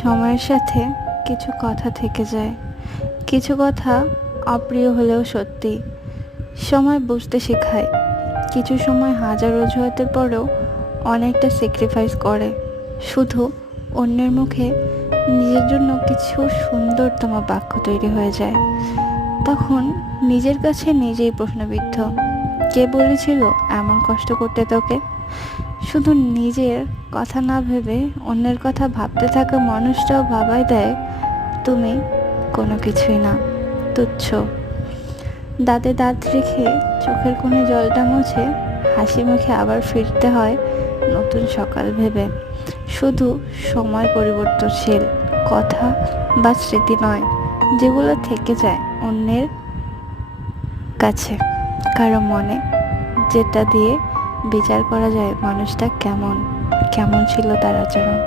সময়ের সাথে কিছু কথা থেকে যায়, কিছু কথা অপ্রিয় হলেও সত্যি। সময় বুঝতে শেখায়, কিছু সময় হাজার অজুহাতের পরেও অনেকটা স্যাক্রিফাইস করে, শুধু অন্যের মুখে নিজের জন্য কিছু সুন্দরতম বাক্য তৈরি হয়ে যায়। তখন নিজের কাছে নিজেই প্রশ্নবিদ্ধ, কে বলেছিল এমন কষ্ট করতে তোকে? শুধু নিজের কথা না ভেবে অন্যের কথা ভাবতে থাকা মানুষটাও ভাবায় দেয় তুমি কোনো কিছুই না, তুচ্ছ। দাঁতে দাঁত রেখে চোখের কোণে জলটা মুছে হাসি মুখে আবার ফিরতে হয় নতুন সকাল ভেবে। শুধু সময় পরিবর্তনশীল, কথা বা স্মৃতি নয়, যেগুলো থেকে যায় অন্যের কাছে, কারো মনে, যেটা দিয়ে বিচার করা যায় মানুষটা কেমন কেমন ছিল তার আচরণ।